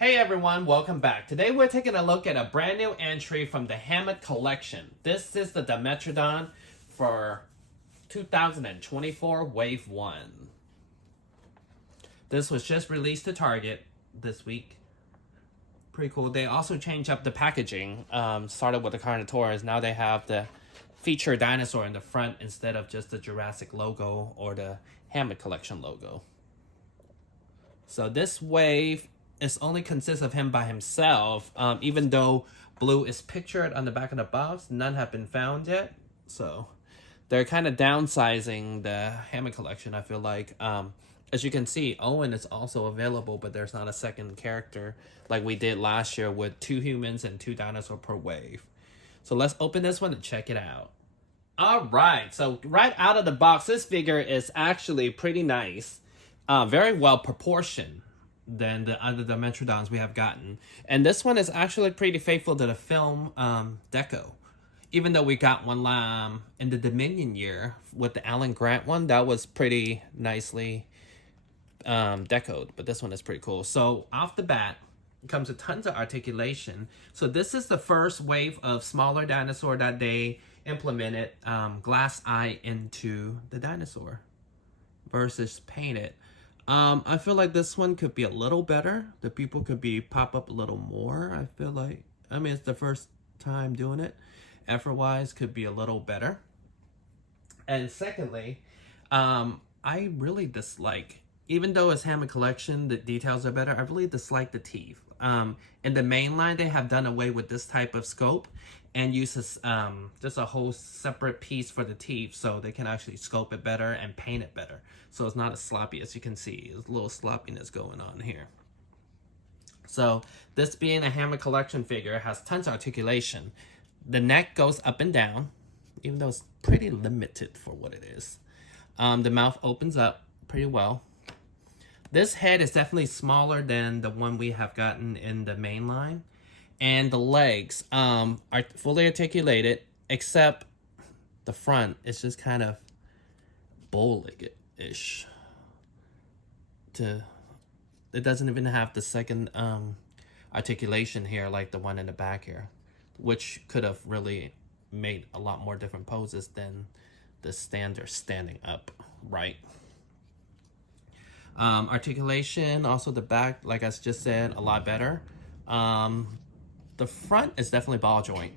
Hey everyone, welcome back. Today we're taking a look at a brand new entry from the Hammond collection. This is the Dimetrodon for 2024 Wave 1. This was just released to Target this week. Pretty cool. They also changed up the packaging. Started with the Carnotaurus. Now they have the feature dinosaur in the front instead of just the Jurassic logo or the Hammond collection logo. So this wave only consists of him by himself, even though blue is pictured on the back of the box. None have been found yet, so they're kind of downsizing the Hammond collection, I feel like. As you can see, Owen is also available, but there's not a second character like we did last year with 2 humans and 2 dinosaurs per wave. So let's open this one and check it out. All right, so right out of the box, this figure is actually pretty nice. Very well proportioned than the other Dimetrodons we have gotten. And this one is actually pretty faithful to the film deco. Even though we got one in the Dominion year with the Alan Grant one, that was pretty nicely decoed. But this one is pretty cool. So off the bat, it comes with tons of articulation. So this is the first wave of smaller dinosaur that they implemented glass eye into the dinosaur versus painted. I feel like this one could be a little better. The people could be pop up a little more. I feel like, I mean, it's the first time doing it. Effort-wise, could be a little better. And secondly, I really dislike, even though it's Hammond collection, the details are better, I really dislike the teeth. In the main line, they have done away with this type of scope and uses just a whole separate piece for the teeth so they can actually sculpt it better and paint it better. So it's not as sloppy as you can see. There's a little sloppiness going on here. So this being a Hammond collection figure has tons of articulation. The neck goes up and down, even though it's pretty limited for what it is. The mouth opens up pretty well. This head is definitely smaller than the one we have gotten in the main line. And the legs are fully articulated, except the front is just kind of bow-legged-ish. It doesn't even have the second articulation here like the one in the back here, which could have really made a lot more different poses than the standard standing up right. Articulation, also the back, like I just said, a lot better. The front is definitely ball joint.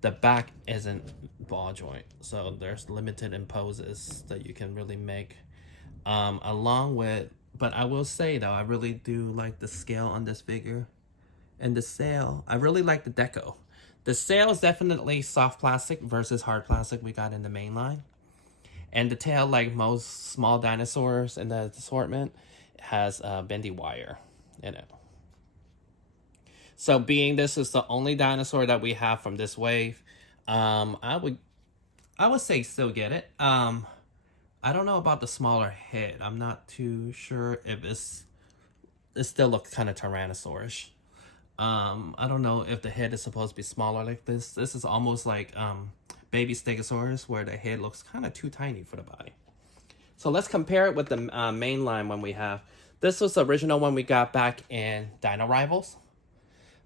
The back isn't ball joint, so there's limited in poses that you can really make. Along with, but I will say though, I really do like the scale on this figure. And the sail, I really like the deco. The sail is definitely soft plastic versus hard plastic we got in the main line. And the tail, like most small dinosaurs in the assortment, has bendy wire in it. So being this is the only dinosaur that we have from this wave, I would say still get it. I don't know about the smaller head. I'm not too sure if it still looks kind of Tyrannosaurus. I don't know if the head is supposed to be smaller like this. This is almost like baby Stegosaurus, where the head looks kind of too tiny for the body. So let's compare it with the main line one we have. This was the original one we got back in Dino Rivals.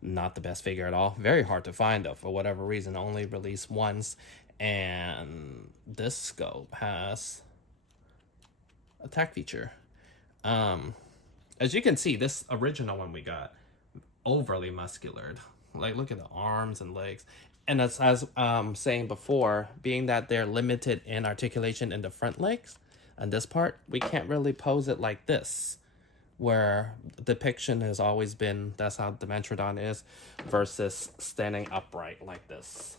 Not the best figure at all. Very hard to find though, for whatever reason. Only released once. And this scope has a tack feature. As you can see, this original one we got, overly muscular. Like, look at the arms and legs. And as I was saying before, being that they're limited in articulation in the front legs, and this part, we can't really pose it like this, where depiction has always been, that's how Dimetrodon is, versus standing upright like this.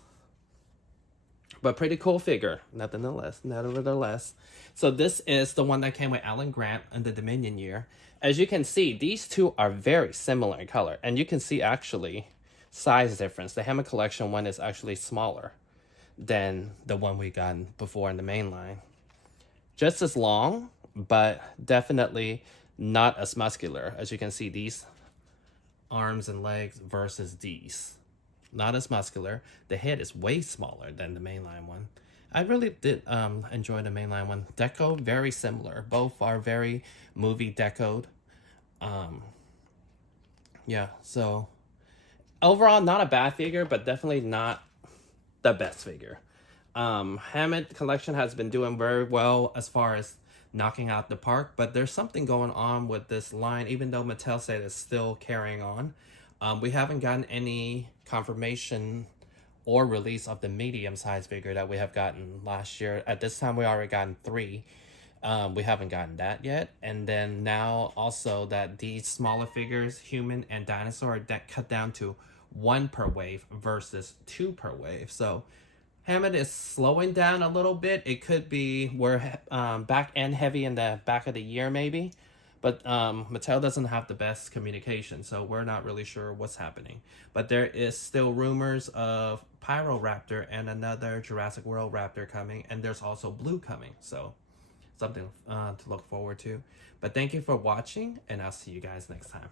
But pretty cool figure, nevertheless. So this is the one that came with Alan Grant in the Dominion year. As you can see, these two are very similar in color. And you can see actually size difference. The Hammond collection one is actually smaller than the one we got before in the main line. Just as long, but definitely not as muscular. As you can see, these arms and legs versus these. Not as muscular. The head is way smaller than the mainline one. I really did enjoy the mainline one. Deco, very similar. Both are very movie decoed. Yeah, so overall, not a bad figure, but definitely not the best figure. Hammond collection has been doing very well as far as knocking out the park, but there's something going on with this line, even though Mattel said it's still carrying on. We haven't gotten any confirmation or release of the medium size figure that we have gotten last year. At this time, we already gotten 3. We haven't gotten that yet. And then now also that these smaller figures, human and dinosaur, that cut down to 1 per wave versus 2 per wave. So Hammond is slowing down a little bit. It could be we're back end heavy in the back of the year maybe. But Mattel doesn't have the best communication, so we're not really sure what's happening. But there is still rumors of Pyroraptor and another Jurassic World Raptor coming, and there's also Blue coming. So something to look forward to. But thank you for watching, and I'll see you guys next time.